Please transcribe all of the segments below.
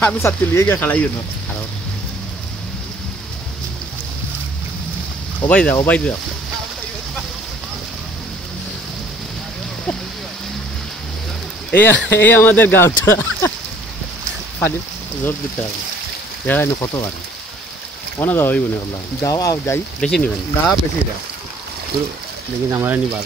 আমি সাথে লিয়ে গিয়ে খেলাই না আর ওবাই যা এই আমাদের গাঁওটা পানি জোর দিতে হবে জায়গায় কত পানি অনা যাওয়া হইব না বললাম যাও আও যাই বেশি নেবেন না বেশি যাও দেখি আমার নিবার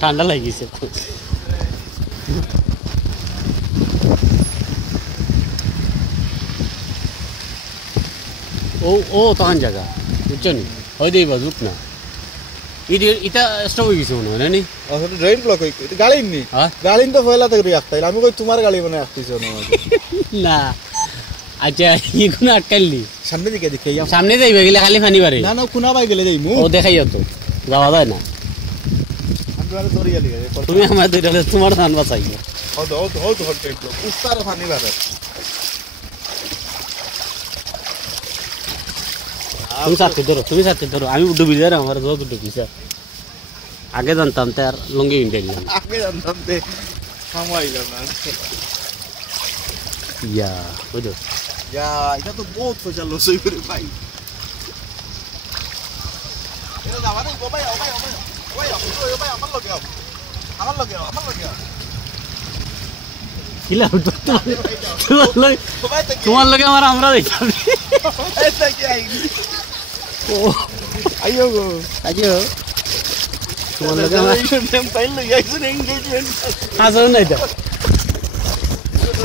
ঠান্ডা লাগিছে ও তখন জায়গা বুঝছো নি হয় দেই বাজুক না এটা স্টপ হয়ে গেছে মনে হয় না আসলে ড্রেন ব্লক হই গাড়ি নি গাড়ি তো ফয়লা থেকে রাখতাই আমি কই তোমার গাড়ি মানে আসতেছো না আচ্ছা ইগুনা আটকাইলি সামনে দিকে দেখাই সামনে যাইবে গেলে খালি পানি বাড়ে না কোনা বাই গেলে যাইমু ও দেখাই তো যাওয়া যায় না আমরা দরিয়া লিগে তুমি আমার দরিয়া তোমার ধান বাঁচাইও ও তো হট উস্তার পানি বাড়ে তুমি সাথে ধরো আমি ডুবি যাই আমার যত ডুবিছে আগে জানতাম তো আর লঙ্গি ইন্ডিয়া গেলাম আগে জানতাম তে খামাইলাম না ইয়া বুঝো ইয়া এটা তো বহুত পয়সা লস হই করে ভাই এটা যাবা না বাবা আমার লগে কিলা তোমার লগে আমার আমরা দেখতাম ও আইও গো তোমার লগে আমার আসল নাই তো